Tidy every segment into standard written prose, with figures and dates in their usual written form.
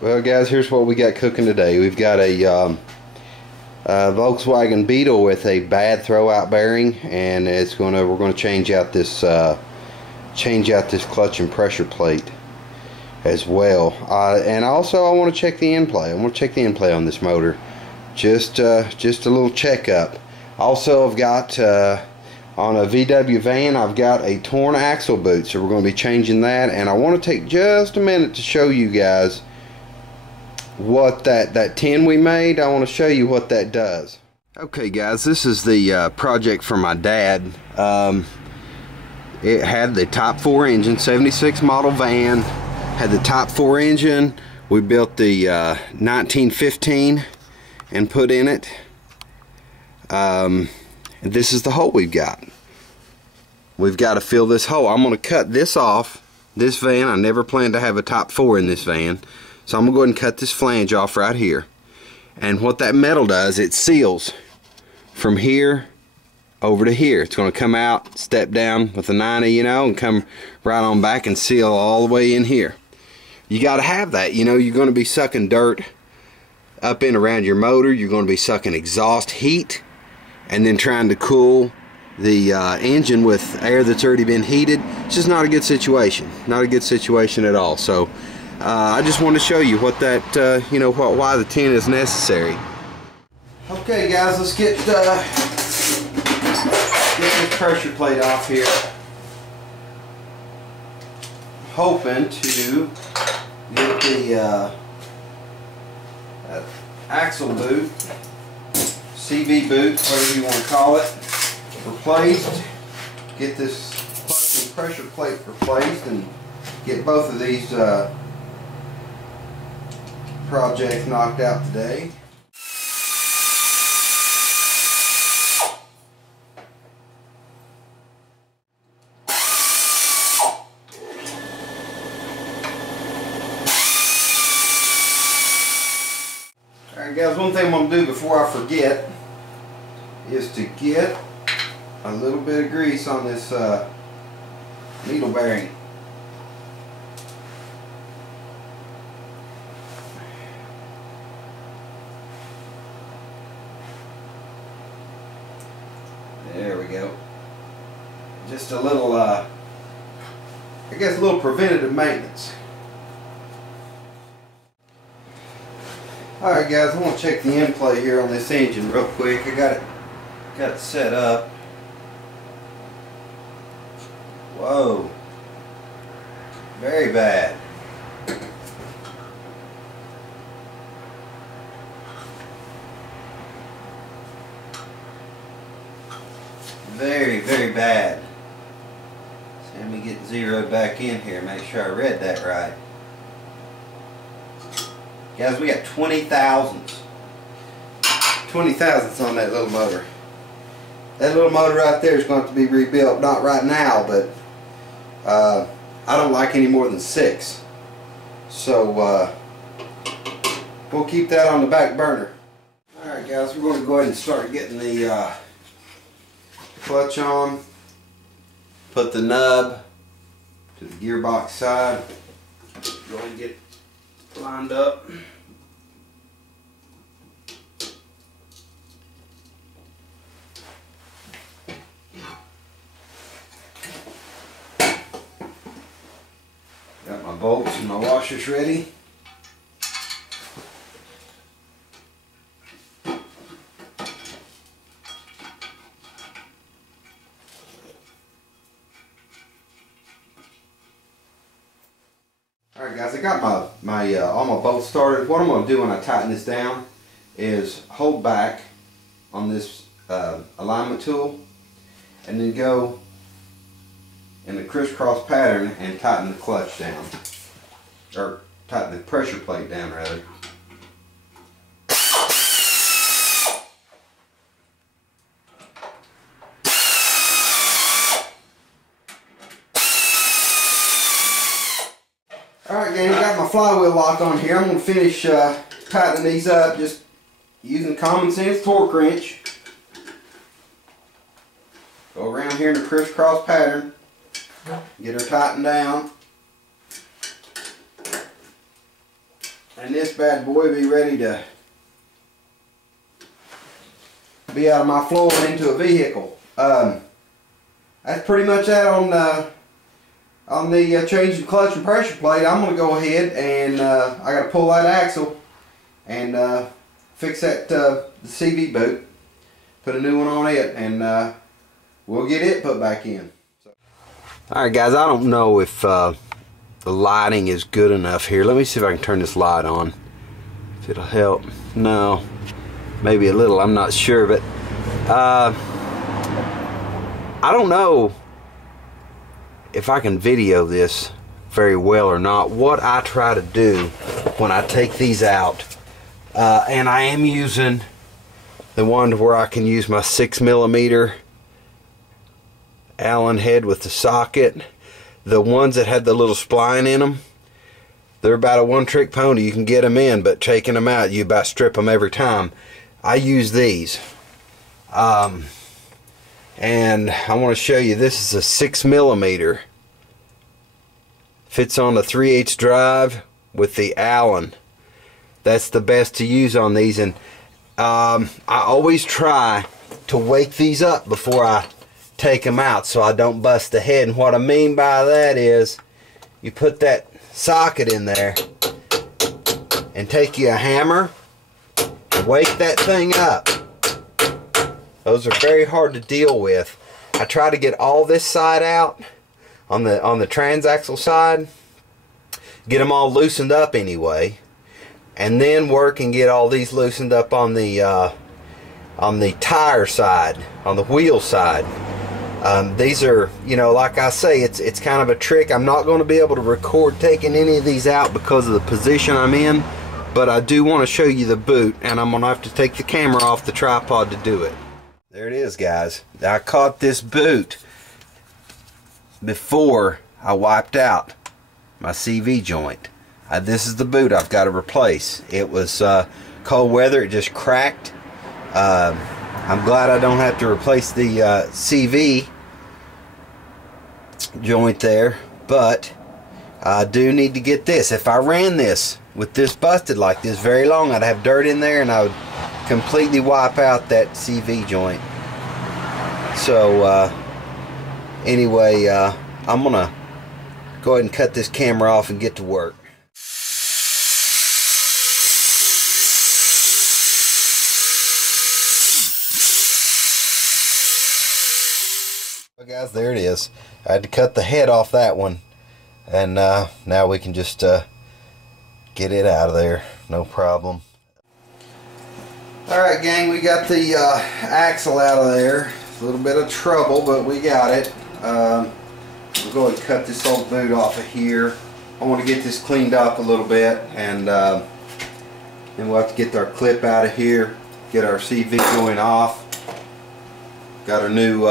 Well, guys, here's what we got cooking today. We've got a Volkswagen Beetle with a bad throwout bearing, and we're gonna change out this clutch and pressure plate as well. And also, I want to check the end play. I want to check the end play on this motor. Just a little checkup. Also, I've got on a VW van, I've got a torn axle boot, so we're going to be changing that. And I want to take just a minute to show you guys what that tin we made. I want to show you what that does. Okay, guys, this is the project for my dad. It had the Type 4 engine, 76 model van, had the Type 4 engine. We built the 1915 and put in it. This is the hole we've got. We've got to fill this hole. I'm going to cut this off, this van. I never planned to have a Type 4 in this van. So I'm going to go ahead and cut this flange off right here. And what that metal does, it seals from here over to here. It's going to come out, step down with a 90, and come right on back and seal all the way in here. You got to have that. You're going to be sucking dirt up in around your motor. You're going to be sucking exhaust heat and then trying to cool the engine with air that's already been heated. It's just not a good situation. Not a good situation at all. So I just want to show you what that, why the tin is necessary. Okay, guys, let's get this pressure plate off here. Hoping to get the axle boot, CV boot, whatever you want to call it, replaced. Get this clutch and pressure plate replaced, and get both of these projects knocked out today. Alright, guys, one thing I'm going to do before I forget is to get a little bit of grease on this needle bearing. There we go. Just a little, I guess a little preventative maintenance. Alright, guys, I want to check the end play here on this engine real quick. I got it set up. Whoa. Very bad. Very, very bad. So let me get zeroed back in here, make sure I read that right. Guys, we got 20 thousandths. 20 thousandths on that little motor. That little motor right there is going to have to be rebuilt. Not right now, but I don't like any more than 6. So we'll keep that on the back burner. Alright, guys, we're going to go ahead and start getting the clutch on. Put the nub to the gearbox side. Go ahead and get it lined up. Got my bolts and my washers ready. Alright, guys, I got all my bolts started. What I'm going to do when I tighten this down is hold back on this alignment tool and then go in the crisscross pattern and tighten the clutch down, or tighten the pressure plate down rather. Alright, gang, got my flywheel lock on here. I'm going to finish tightening these up just using common sense torque wrench. Go around here in the crisscross pattern. Get her tightened down. and this bad boy will be ready to be out of my floor and into a vehicle. That's pretty much that on the change of clutch and pressure plate. I'm going to go ahead and I got to pull that axle and fix that the CV boot, put a new one on it, and we'll get it put back in. Alright guys, I don't know if the lighting is good enough here. Let me see if I can turn this light on, if it'll help. No, maybe a little, I'm not sure, but I don't know if I can video this very well or not. What I try to do when I take these out, and I am using the one where I can use my 6mm Allen head with the socket. The ones that had the little spline in them, they're about a one-trick pony. You can get them in, but taking them out, you about strip them every time. I use these. And I want to show you, this is a 6mm. Fits on the 3/8 drive with the Allen. That's the best to use on these. And I always try to wake these up before I take them out so I don't bust the head. And what I mean by that is you put that socket in there and take you a hammer and wake that thing up. Those are very hard to deal with. I try to get all this side out on the transaxle side, get them all loosened up anyway, and then work and get all these loosened up on the tire side, on the wheel side. These are, you know, like I say, it's kind of a trick. I'm not going to be able to record taking any of these out because of the position I'm in, but I do want to show you the boot, and I'm going to have to take the camera off the tripod to do it. There it is, guys. I caught this boot before I wiped out my CV joint. This is the boot I've got to replace. It was cold weather, it just cracked. I'm glad I don't have to replace the CV joint there, but I do need to get this. If I ran this with this busted like this very long, I'd have dirt in there and I would completely wipe out that CV joint. So anyway, I'm gonna go ahead and cut this camera off and get to work. Well guys, there it is. I had to cut the head off that one, and now we can just get it out of there, no problem. Alright gang, we got the axle out of there. A little bit of trouble, but we got it. We'll go ahead and cut this old boot off of here. I want to get this cleaned up a little bit, and then we'll have to get our clip out of here, get our CV joint off. Got our new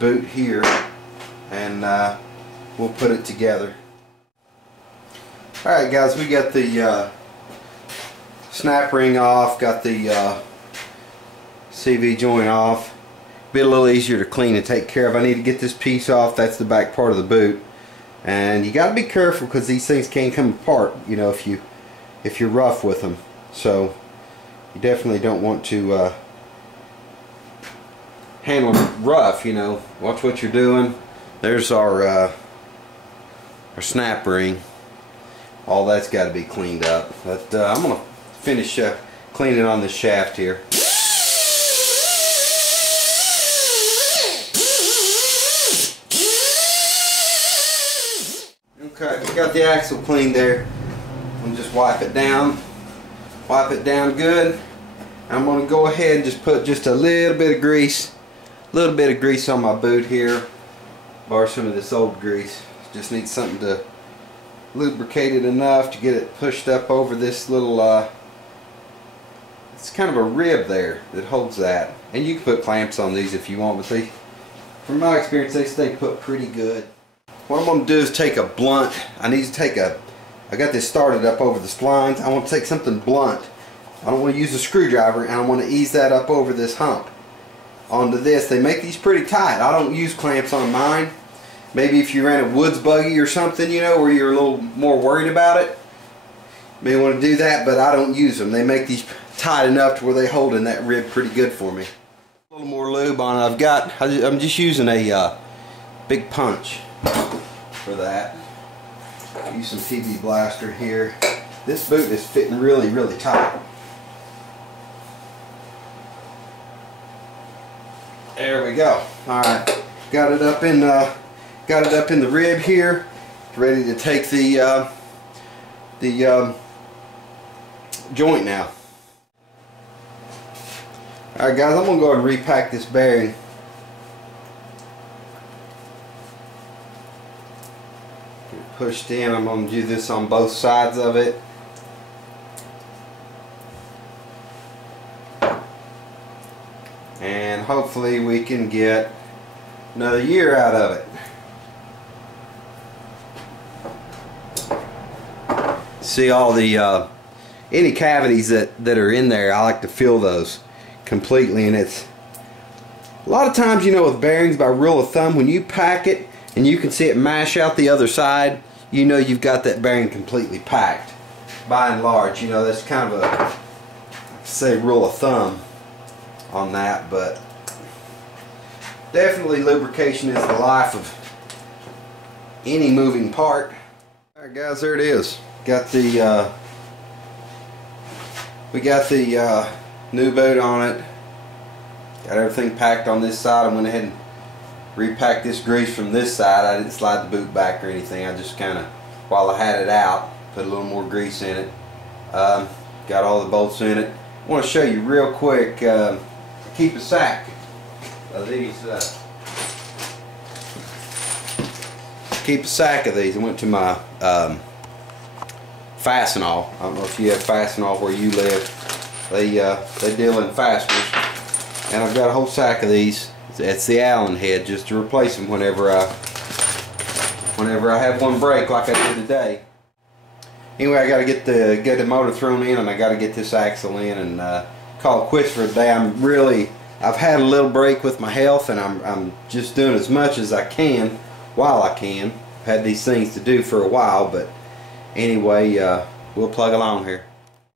boot here, and we'll put it together. Alright guys, we got the snap ring off, got the CV joint off. Be a little easier to clean and take care of. I need to get this piece off. That's the back part of the boot, and you got to be careful because these things can come apart, you know, if you're rough with them. So you definitely don't want to handle them rough, you know. Watch what you're doing. There's our snap ring. All that's got to be cleaned up. But I'm gonna finish cleaning on this shaft here. Okay, we got the axle cleaned there. I'm just wipe it down good. I'm gonna go ahead and just put just a little bit of grease on my boot here. Borrow some of this old grease. Just need something to lubricate it enough to get it pushed up over this little it's kind of a rib there that holds that, and you can put clamps on these if you want, but they, from my experience, they stay put pretty good. What I'm going to do is take a blunt. I got this started up over the splines. I want to take something blunt. I don't want to use a screwdriver, and I want to ease that up over this hump onto this. They make these pretty tight. I don't use clamps on mine. Maybe if you ran a woods buggy or something, you know, where you're a little more worried about it, May want to do that, but I don't use them. They make these tight enough to where they hold in that rib pretty good for me. A little more lube on it. I'm just using a big punch for that. Use some PB Blaster here. This boot is fitting really, really tight. There we go. All right, got it up in the rib here. Ready to take the joint now. Alright guys, I'm going to go ahead and repack this bearing. Get it pushed in. I'm going to do this on both sides of it. And hopefully we can get another year out of it. See all the any cavities that are in there, I like to fill those completely. And it's a lot of times, you know, with bearings, by rule of thumb, when you pack it and you can see it mash out the other side, you know you've got that bearing completely packed. By and large, you know, that's kind of a, say, rule of thumb on that. But definitely lubrication is the life of any moving part. Alright guys, there it is. Got the we got the new boat on it. Got everything packed on this side. I went ahead and repacked this grease from this side. I didn't slide the boot back or anything. I just kind of, while I had it out, put a little more grease in it. Got all the bolts in it. I want to show you real quick. Keep a sack of these. Keep a sack of these. I went to my Fastenal. I don't know if you have Fastenal where you live. They deal in fasteners, and I've got a whole sack of these. It's the Allen head, just to replace them whenever I have one break, like I did today. Anyway, I got to get the motor thrown in, and I got to get this axle in, and call it quits for a day. I've had a little break with my health, and I'm just doing as much as I can while I can. I've had these things to do for a while, but anyway, we'll plug along here.